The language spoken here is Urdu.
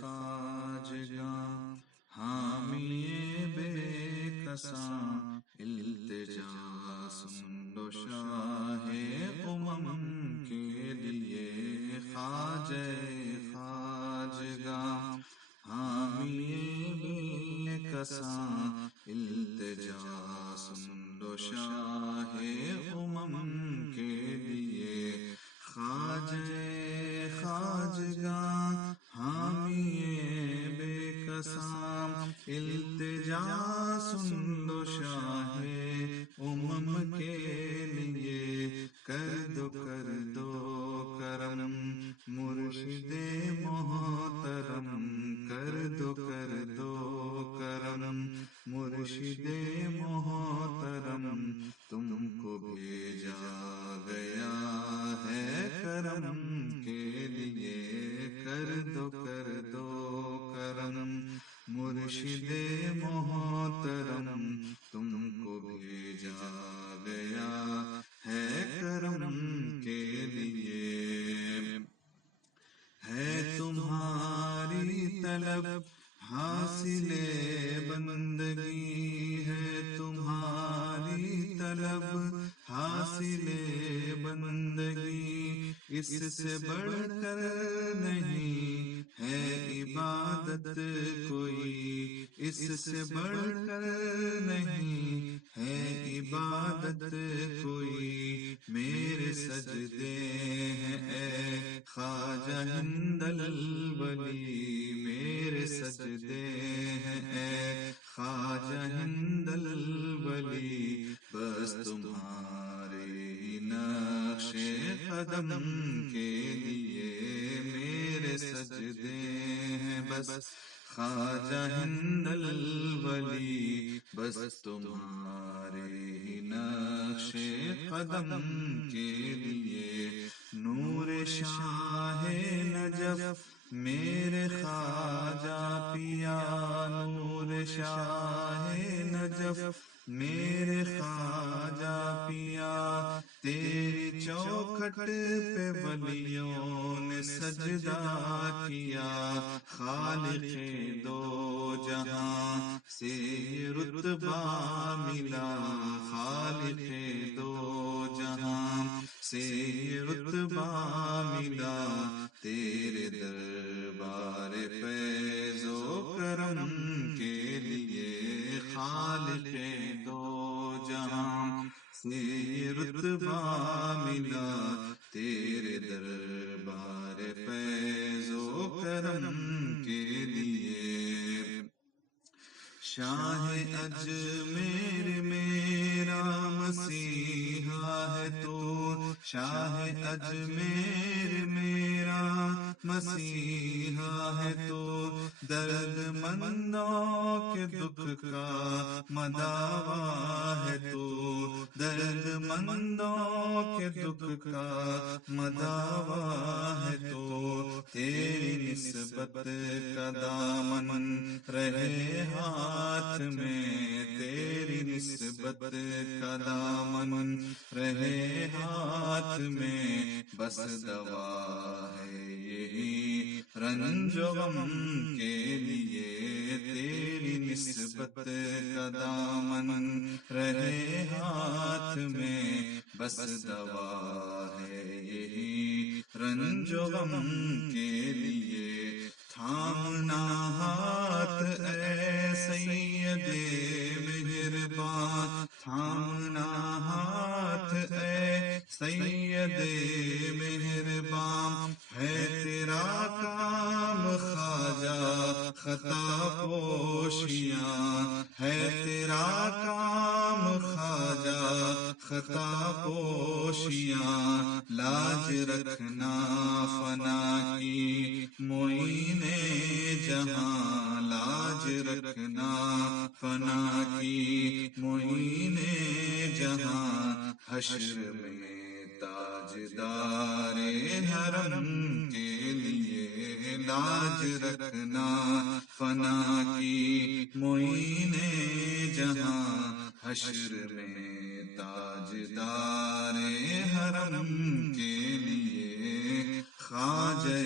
خواجگاں حامی بے کساں التجا سن لو شاہ امم کے لیے خواجہ خواجگاں حامی بے کساں التجا سن لو شاہ امم کے لیے خواجہ خواجگاں حامی بے کساں التجا سن لو شاہ امم کے لیے کر دو کرم مرشد محترم کر دو کرم مرشد محترم تم کو بھیجا گیا ہے کرم کے لیے کر دو کرم مرشد محترم تم کو بھیجا گیا ہے کرم کے لیے ہے تمہاری طلب حاصل بندگی ہے تمہاری طلب حاصل بندگی اس سے بڑھ کر نہیں ہے عبادت کوئی اس سے بڑھ کر نہیں ہے عبادت کوئی میرے سجدے ہیں اے خواجہ ہند الولی میرے سجدے ہیں اے خواجہ ہند الولی بس تمہارے نقش قدم کے لیے میرے سجدے ہیں بس خواجہ ہند الولی بس تمہارے نقش قدم کے لیے نور شاہ نجف میرے خواجہ پیا نور شاہ نجف میرے خواجہ پیا تیری چوکھٹ پہ ولیوں نے سجدہ کیا خالق دو جہاں سے رتبہ ملا خالق دو جہاں سے رتبہ ملا تیرے دربار فیض و کرم کے لیے خالق دو جہاں سے رتبہ ملا تیرے دربار فیض و کرم کے لیے شاہ اجمیر میرا مسیحا ہے تو شاہ اجمیر میرا مسیحا ہے تو درد مندوں کے دکھ کا مداوا ہے تو درد مندوں کے دکھ کا مداوا ہے تو تیری نسبت کا دامن رہے ہاتھ میں تیری نسبت کا دامن رہے ہاتھ میں بس دوا ہے یہی رنج و غم کے لیے تیری نسبت کا دامن رہے ہاتھ میں بس دوا ہے یہی رنج و غم کے لیے تھامنا ہاتھ اے سید مہربان تھامنا ہاتھ اے سید مہربان ہے تیرا کام خواجہ خطا پوشیاں ہے تیرا کام خواجہ خطا پوشیاں لاج رکھنا فنا کی معین جہاں لاج رکھنا فنا کی معین جہاں حشر میں تاجدار حرم کے لیے لاج رکھنا فنا کی معین جہاں حشر میں تاجدار حرم کے لیے خواجہ